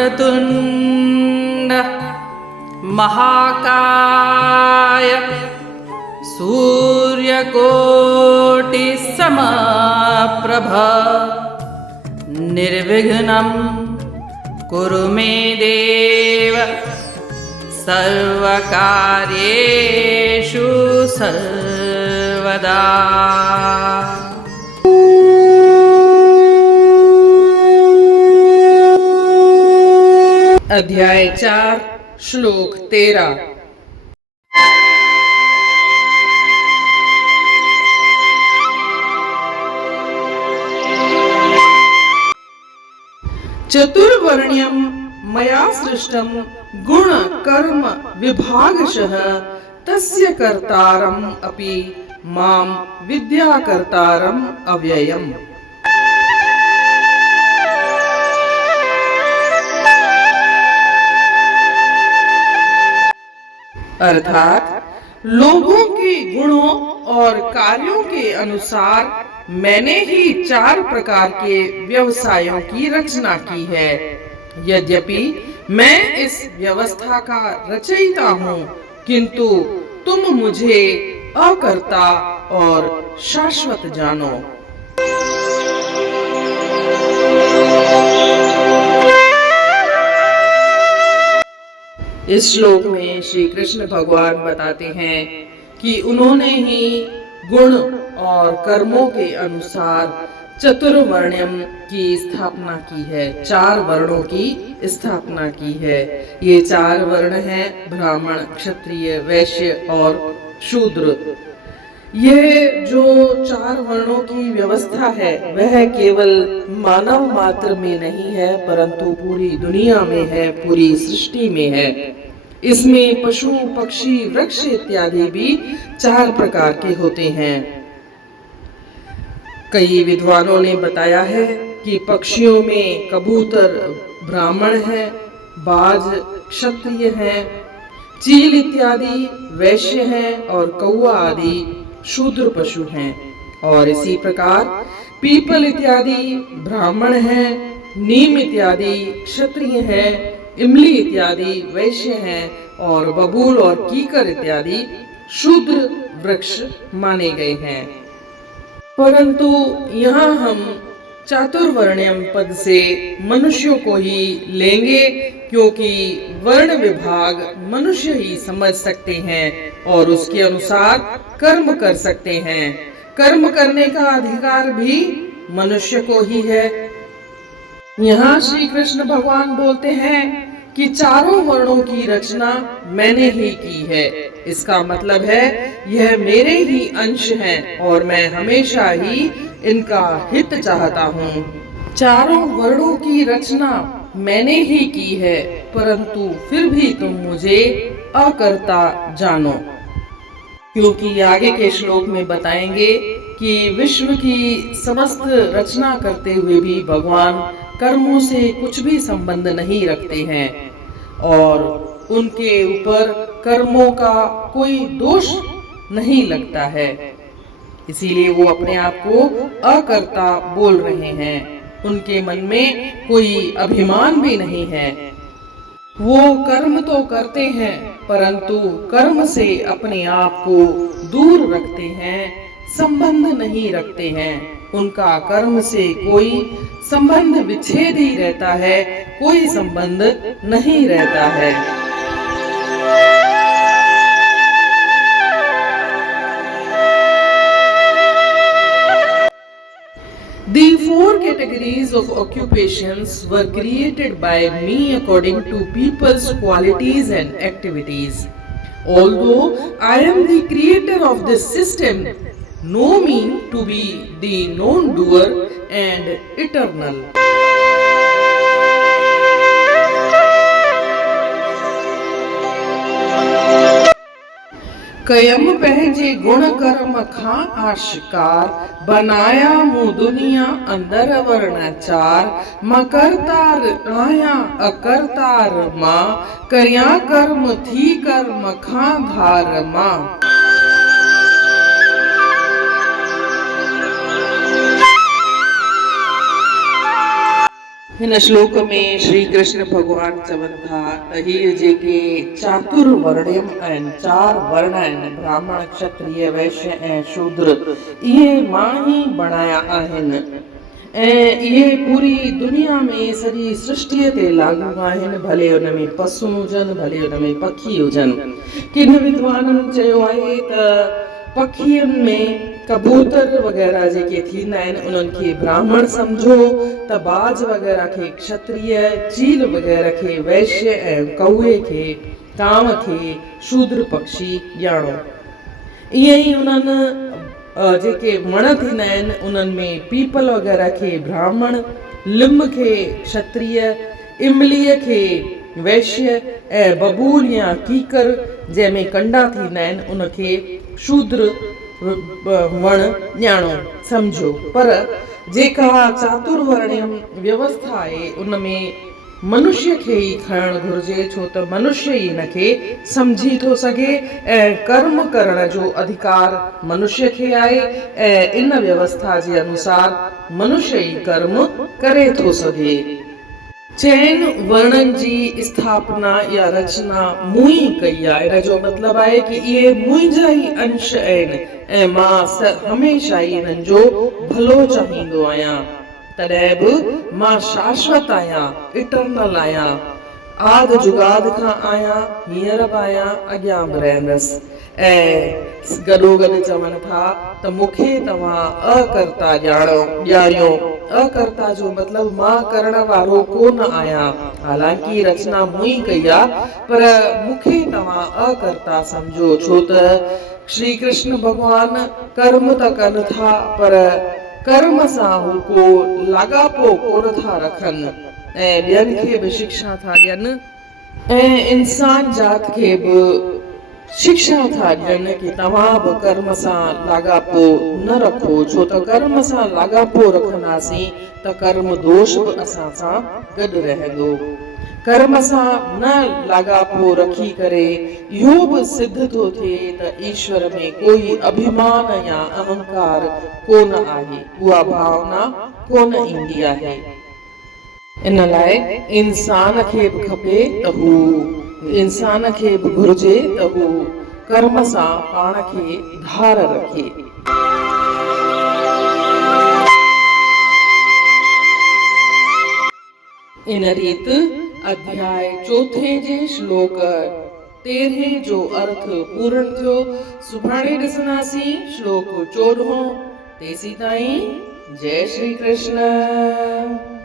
वक्रतुण्ड महाकाय सूर्यकोटिसमप्रभ निर्विघ्नं कुरु मे देव सर्वकार्येषु सर्वदा। अध्याय 4 श्लोक 13। चतुर्वर्ण्यं मया सृष्टं गुण कर्म विभागशः तस्य कर्तारम् अपि मां विद्याकर्तारम् अव्ययम्। अर्थात लोगों के गुणों और कार्यों के अनुसार मैंने ही 4 प्रकार के व्यवसायों की रचना की है। यद्यपि मैं इस व्यवस्था का रचयिता हूँ, किंतु तुम मुझे अकर्ता और शाश्वत जानो। इस श्लोक में श्री कृष्ण भगवान बताते हैं कि उन्होंने ही गुण और कर्मों के अनुसार चतुर्वर्ण्यम की स्थापना की है, 4 वर्णों की स्थापना की है। ये 4 वर्ण हैं ब्राह्मण, क्षत्रिय, वैश्य और शूद्र। यह जो 4 वर्णों की व्यवस्था है वह केवल मानव मात्र में नहीं है, परंतु पूरी दुनिया में है, पूरी सृष्टि में है। इसमें पशु, पक्षी, वृक्ष इत्यादि भी 4 प्रकार के होते हैं। कई विद्वानों ने बताया है कि पक्षियों में कबूतर ब्राह्मण है, बाज क्षत्रिय है, चील इत्यादि वैश्य हैं और कौवा आदि शूद्र पशु हैं। और इसी प्रकार पीपल इत्यादि ब्राह्मण हैं, नीम इत्यादि क्षत्रिय हैं, इमली इत्यादि वैश्य हैं और बबूल और कीकर इत्यादि शूद्र वृक्ष माने गए हैं। परंतु यहाँ हम चातुर्वर्ण्यम पद से मनुष्यों को ही लेंगे, क्योंकि वर्ण विभाग मनुष्य ही समझ सकते हैं और उसके अनुसार कर्म कर सकते हैं। कर्म करने का अधिकार भी मनुष्य को ही है। यहाँ श्री कृष्ण भगवान बोलते हैं कि 4 वर्णों की रचना मैंने ही की है। इसका मतलब है यह मेरे ही अंश हैं और मैं हमेशा ही इनका हित चाहता हूँ। 4 वर्णों की रचना मैंने ही की है, परंतु फिर भी तुम मुझे अकर्ता जानो। क्योंकि आगे के श्लोक में बताएंगे कि विश्व की समस्त रचना करते हुए भी भगवान कर्मों से कुछ भी संबंध नहीं रखते हैं और उनके ऊपर कर्मों का कोई दोष नहीं लगता है। इसीलिए वो अपने आप को अकर्ता बोल रहे हैं। उनके मन में कोई अभिमान भी नहीं है। वो कर्म तो करते हैं, परंतु कर्म से अपने आप को दूर रखते हैं, संबंध नहीं रखते हैं। उनका कर्म से कोई संबंध विच्छेद ही रहता है, कोई संबंध नहीं रहता है। The 4 categories of occupations were created by me according to people's qualities and activities. Although I am the creator of this system, know me to be the known doer and eternal. कयम पहजे गुण कर्म खां आशिकार, बनाया मुँह दुनिया अंदर वर्णाचार। मकरतार आया अकरतार माँ, करिया कर्म थी कर्म खां धार माँ। हिन श्लोक में श्री कृष्ण भगवान चवनि था त हीअ जेके चातुर्वर्ण्यम आहिनि, 4 वर्ण आहिनि, ब्राह्मण क्षत्रिय वैश्य ऐं शूद्र, इहे मां ई बणाया आहिनि ऐं इहे पूरी दुनिया में सॼी सृष्टिअ ते लागू आहिनि, भले उन में पशु हुजनि, भले उन में पखी हुजनि। किन विद्वाननि चयो आहे त पखियुनि में कबूतर वग़ैरह जेके थींदा आहिनि उन्हनि खे ब्राह्मण सम्झो, त बाज वग़ैरह खे क्षत्रिय, चील वग़ैरह खे वैश्य ऐं कौए खे, कांव खे शूद्र पक्षी ॼाणो। ईअं ई उन्हनि जेके वण थींदा आहिनि उन्हनि में पीपल वग़ैरह खे ब्राह्मण, लिंब खे क्षत्रिय, इमलीअ खे वैश्य ऐं बबूल या कीकर जंहिंमें कंडा थींदा आहिनि उनखे शूद्र वण ॼाणो सम्झो। पर जेका चातुर्वर्ण्य व्यवस्था आहे उन में मनुष्य खे ई खणणु घुरिजे, छो त मनुष्य ई हिनखे सम्झी थो सघे ऐं कर्म करण जो अधिकार मनुष्य खे आहे ऐं इन व्यवस्था जे अनुसार मनुष्य ई कर्म करे थो सघे। चैन वर्णन जी स्थापना या रचना मूं ई कई आहे। इन जो मतिलबु आहे कि इहे मुंहिंजा ई अंश आहिनि ऐं मां हमेशह ई इन्हनि जो भलो चाहींदो आहियां। तॾहिं बि मां शाश्वत आहियां, इटरनल आहियां, आद जुगाद खां आहियां, हींअर बि आहियां, अॻियां बि रहंदसि। ऐं गॾोगॾु चवनि था त मूंखे तव्हां अकर्ता ॼाणियो। अकर्ता जो मतिलबु मां करण वारो कोन आहियां, हालांकि रचना मूं ई कई आहे, पर मूंखे तव्हां अकर्ता सम्झो, छो त श्री कृष्ण भॻवान कर्म त कनि था पर कर्म सां हू को लाॻापो कोन था रखनि ऐं ॿियनि खे बि शिक्षा था ॾियनि ऐं इंसान जात खे बि शिक्षा था ॾियनि कि तव्हां बि कर्म सां लाॻापो न रखो, छो त कर्म सां लाॻापो रखंदासीं त कर्म दोष बि असां सां गॾु रहंदो। कर्म सां न लाॻापो रखी करे इहो बि सिद्ध थो थिए त ईश्वर में कोई अभिमान या अहंकार कोन आहे, उहा भावना कोन ईंदी आहे। इन लाइ इंसान खे बि खपे त हू इंसान खे बि घुरिजे त हू कर्म सां पाण खे धार रखे। इन रीति अध्याय 4 जे श्लोक 13 जो अर्थ पूर्ण थियो। सुभाणे ॾिसंदासीं श्लोक 14। तेसीं ताईं जय श्री कृष्ण।